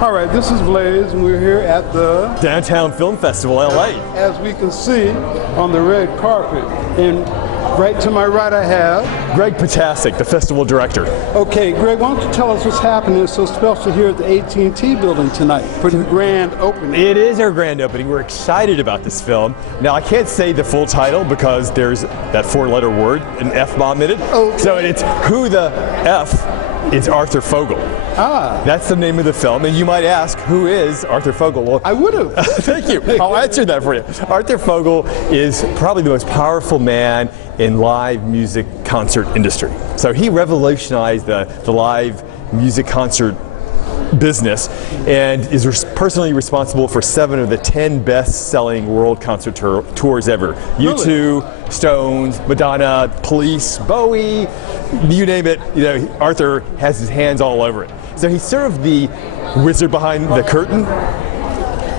All right, this is Blaze, and we're here at the Downtown Film Festival L.A. As we can see on the red carpet. And right to my right I have Greg Potasic, the festival director. Okay, Greg, why don't you tell us what's happening so special here at the AT&T building tonight for the grand opening? It is our grand opening. We're excited about this film. Now, I can't say the full title because there's that four-letter word, an F-bomb in it. Okay. So it's Who the F is Arthur Fogel. Ah. That's the name of the film, and you might ask, who is Arthur Fogel? Well, I would have. Thank you. I'll answer that for you. Arthur Fogel is probably the most powerful man in live music concert industry. So he revolutionized the live music concert business and is personally responsible for 7 of the 10 best-selling world concert tours ever. Really? U2, Stones, Madonna, Police, Bowie, you name it. You know, Arthur has his hands all over it. So he's sort of the wizard behind the curtain.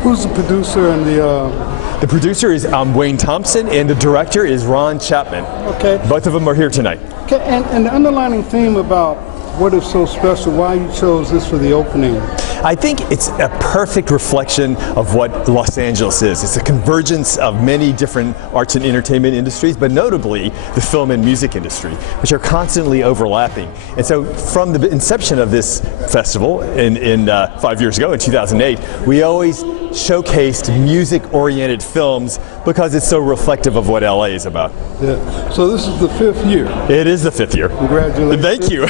Who's the producer and The producer is Wayne Thompson, and the director is Ron Chapman. Okay. Both of them are here tonight. Okay, and the underlining theme about what is so special, why you chose this for the opening? I think it's a perfect reflection of what Los Angeles is. It's a convergence of many different arts and entertainment industries, but notably the film and music industry, which are constantly overlapping. And so from the inception of this festival in 5 years ago, in 2008, we always showcased music-oriented films because it's so reflective of what LA is about. Yeah. So this is the 5th year. It is the 5th year. Congratulations. Thank you.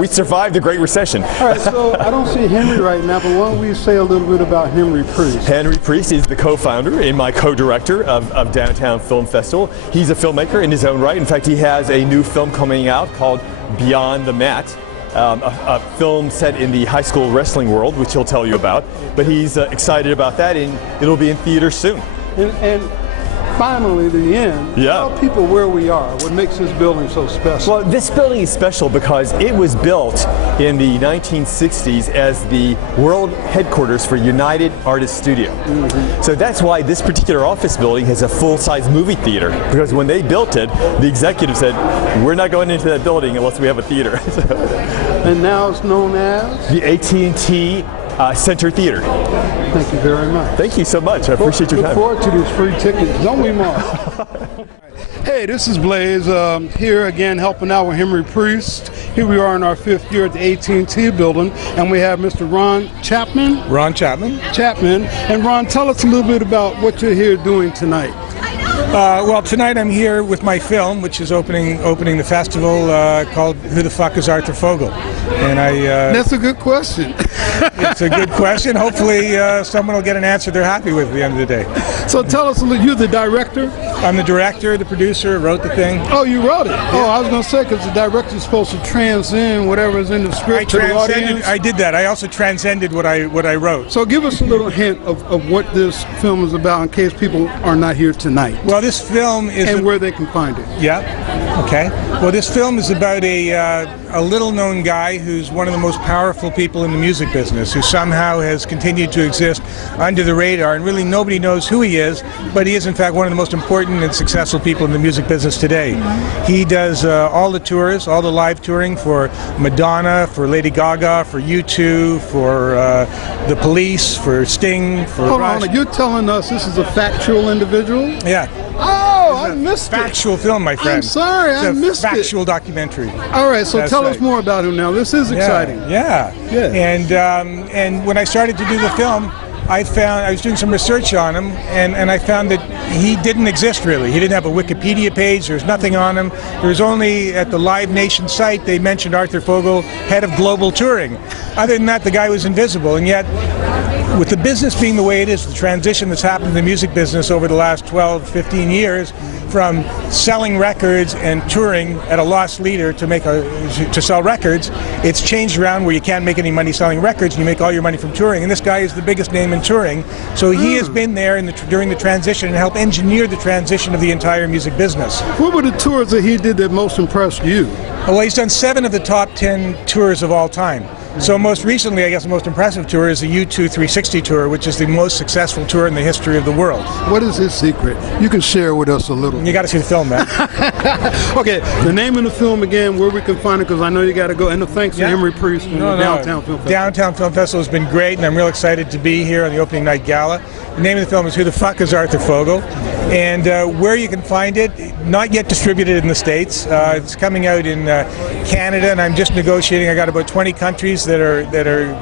We survived the Great Recession. All right, so I don't see Henry right now, but why don't we say a little bit about Henry Priest? Henry Priest is the co-founder and my co-director of Downtown Film Festival. He's a filmmaker in his own right. In fact, he has a new film coming out called Beyond the Mat. A film set in the high school wrestling world, which he'll tell you about. But he's excited about that, and it'll be in theaters soon. And finally, the end. Yeah. Tell people where we are, what makes this building so special. Well, this building is special because it was built in the 1960s as the world headquarters for United Artists Studio. Mm-hmm. So that's why this particular office building has a full-size movie theater, because when they built it, the executive said, we're not going into that building unless we have a theater. And now it's known as? The AT&T Center Theater. Thank you very much. Thank you so much. I appreciate your time. Look forward to these free tickets. Don't we, Mark? Hey, this is Blaze here again helping out with Henry Priest. Here we are in our 5th year at the AT&T building, and we have Mr. Ron Chapman. Ron Chapman. Chapman. And Ron, tell us a little bit about what you're here doing tonight. Well, tonight I'm here with my film, which is opening the festival, called Who the Fuck is Arthur Fogel? And That's a good question. It's a good question. Hopefully someone will get an answer they're happy with at the end of the day. So tell us a little, you're the director? I'm the director, the producer, wrote the thing. Oh, you wrote it? Yeah. Oh, I was going to say, because the director's supposed to transcend whatever's in the script to the audience. I did that. I also transcended what I wrote. So give us a little hint of what this film is about in case people are not here tonight. Well, this film is... And where they can find it. Yeah, okay. Well, this film is about a little-known guy who's one of the most powerful people in the music business, who somehow has continued to exist under the radar, and really nobody knows who he is, but he is in fact one of the most important and successful people in the music business today. He does all the tours, all the live touring for Madonna, for Lady Gaga, for U2, for the Police, for Sting, for Hold Rush. on, you're telling us this is a factual individual? Yeah. Oh, I missed it. Factual film, my friend. I'm sorry, I missed it. Factual documentary. All right, so That's tell right. us more about him now. This is exciting. Yeah. And when I started to do the film, I was doing some research on him, and I found that he didn't exist really. He didn't have a Wikipedia page. There's nothing on him. There's only at the Live Nation site they mentioned Arthur Fogel, head of global touring. Other than that, the guy was invisible. And yet, with the business being the way it is, the transition that's happened in the music business over the last 12, 15 years, from selling records and touring at a loss leader to sell records, it's changed around where you can't make any money selling records, and you make all your money from touring. And this guy is the biggest name in touring, so he has been there during the transition and helped engineer the transition of the entire music business. What were the tours that he did that most impressed you? Well, he's done 7 of the top 10 tours of all time. So most recently, I guess the most impressive tour is the U2 360 tour, which is the most successful tour in the history of the world. What is his secret? You can share with us a little. You got to see the film, man. Okay, the name of the film again, where we can find it, because I know you got to go. And thanks to Henry Priest from the Downtown Film Festival. Downtown Film Festival has been great, and I'm real excited to be here on the opening night gala. The name of the film is Who the Fuck is Arthur Fogel? And where you can find it, not yet distributed in the States. It's coming out in Canada, and I'm just negotiating. I got about 20 countries that are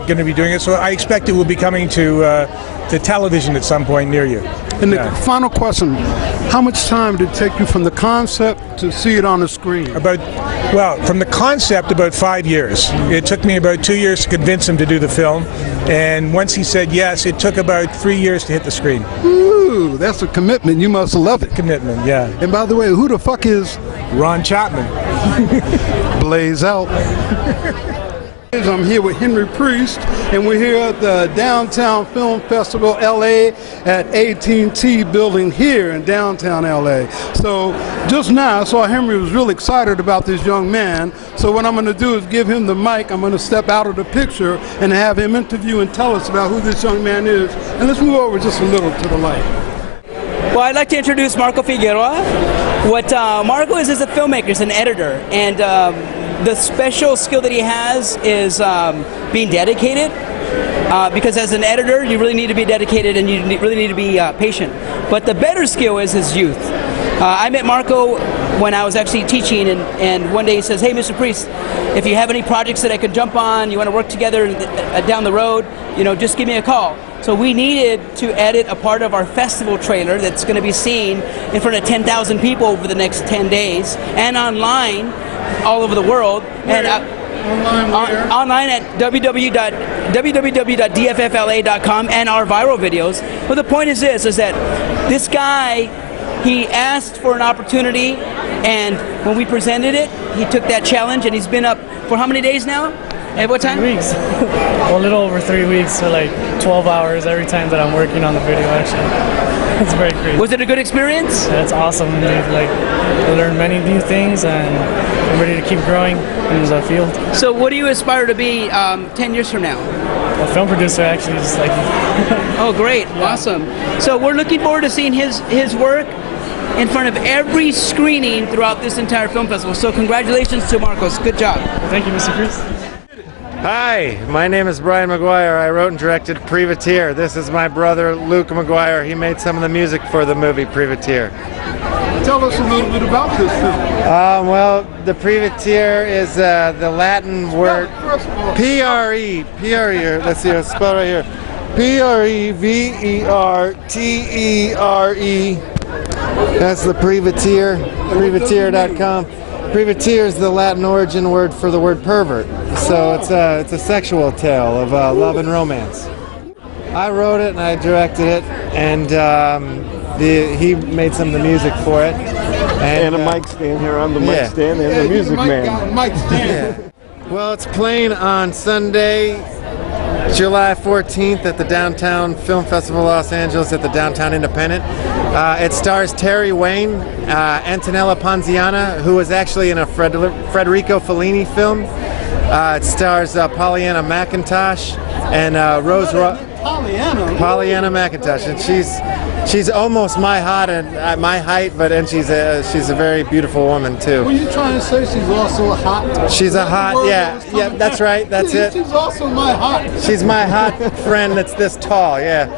going to be doing it. So I expect it will be coming to television at some point near you. And the final question, how much time did it take you from the concept to see it on the screen? From the concept, about 5 years. It took me about 2 years to convince him to do the film. And once he said yes, it took about 3 years to hit the screen. Ooh, that's a commitment. You must love it. Commitment, yeah. And by the way, who the fuck is Ron Chapman? Blaze out. I'm here with Henry Priest, and we're here at the Downtown Film Festival L.A. at AT&T building here in downtown L.A. So just now I saw Henry was really excited about this young man. So what I'm going to do is give him the mic. I'm going to step out of the picture and have him interview and tell us about who this young man is. And let's move over just a little to the light. Well, I'd like to introduce Marco Figueroa. What Marco is a filmmaker, he's an editor, and the special skill that he has is being dedicated, because as an editor you really need to be dedicated and you really need to be patient. But the better skill is his youth. I met Marco when I was actually teaching, and one day he says, "Hey, Mr. Priest, if you have any projects that I could jump on, you want to work together down the road, just give me a call." So we needed to edit a part of our festival trailer that's going to be seen in front of 10,000 people over the next 10 days and online all over the world. And online at www.dffla.com and our viral videos. But the point is this, is that this guy, he asked for an opportunity, and when we presented it, he took that challenge, and he's been up for how many days now? At what time? 3 weeks. Well, a little over 3 weeks, so like 12 hours every time that I'm working on the video, actually. It's very crazy. Was it a good experience? Yeah, it's awesome. I learned many new things, and I'm ready to keep growing in the field. So what do you aspire to be 10 years from now? A film producer, actually, just like you. Oh, great. Yeah. Awesome. So we're looking forward to seeing his work in front of every screening throughout this entire film festival. So congratulations to Marcos. Good job. Thank you, Mr. Priest. Hi, my name is Brian McGuire. I wrote and directed Privateer. This is my brother Luke McGuire. He made some of the music for the movie Privateer. Tell us a little bit about this film. Well, the Privateer is the Latin word P-R-E. Let's see, I'll spell right here. P-R-E-V-E-R-T-E-R-E. That's the Privateer, privateer.com. Privateer is the Latin origin word for the word pervert. So it's a sexual tale of love and romance. I wrote it and I directed it, and he made some of the music for it. And a mic stand here. I'm the mic stand and the music man. Mic stand. Yeah. Well, it's playing on Sunday, July 14th at the Downtown Film Festival Los Angeles at the Downtown Independent. It stars Terry Wayne, Antonella Ponziana, who was actually in a Federico Fellini film. It stars Pollyanna McIntosh and Rose Pollyanna McIntosh, and she's almost my height, and she's a very beautiful woman too. Were you trying to say she's also hot? She's a hot, yeah, that's right, that's it. She's also my hot. She's my hot friend that's this tall, yeah.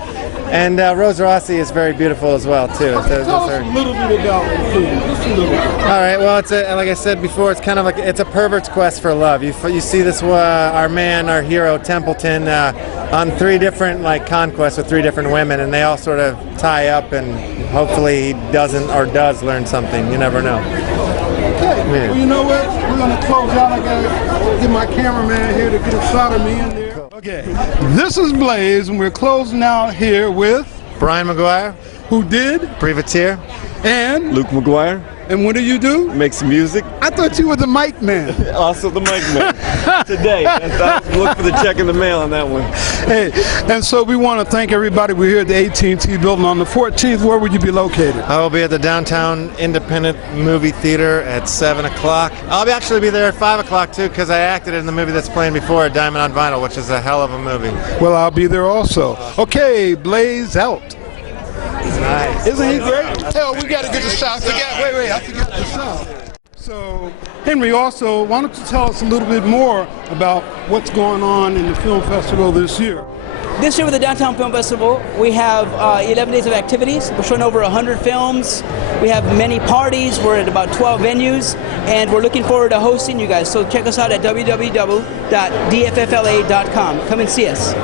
And Rose Rossi is very beautiful as well too. Okay, tell us a little bit about the film, just a little bit. All right, well, it's like I said before, it's kind of like it's a pervert's quest for love. You see this our hero Templeton, on 3 different conquests with 3 different women, and they all sort of tie up, and hopefully he doesn't or does learn something. You never know. Okay. Yeah. Well, you know what? We're gonna close out. I gotta get my cameraman here to get a shot of me in there. Okay. This is Blaze, and we're closing out here with Brian McGuire Who did? Privateer. And? Luke McGuire. And what do you do? Make some music. I thought you were the mic man. Also the mic man. Today. Look for the check in the mail on that one. Hey, and so we want to thank everybody. We're here at the AT&T building on the 14th. Where would you be located? I will be at the Downtown Independent Movie Theater at 7 o'clock. I'll actually be there at 5 o'clock too, because I acted in the movie that's playing before, Diamond on Vinyl, which is a hell of a movie. Well, I'll be there also. Okay, Blaze out. Nice. Isn't he great? Hell, we got to get the shot. Wait, I forgot the shot. So, Henry, also, why don't you tell us a little bit more about what's going on in the film festival this year? This year with the Downtown Film Festival, we have 11 days of activities. We're showing over 100 films. We have many parties. We're at about 12 venues, and we're looking forward to hosting you guys. So check us out at www.dffla.com. Come and see us.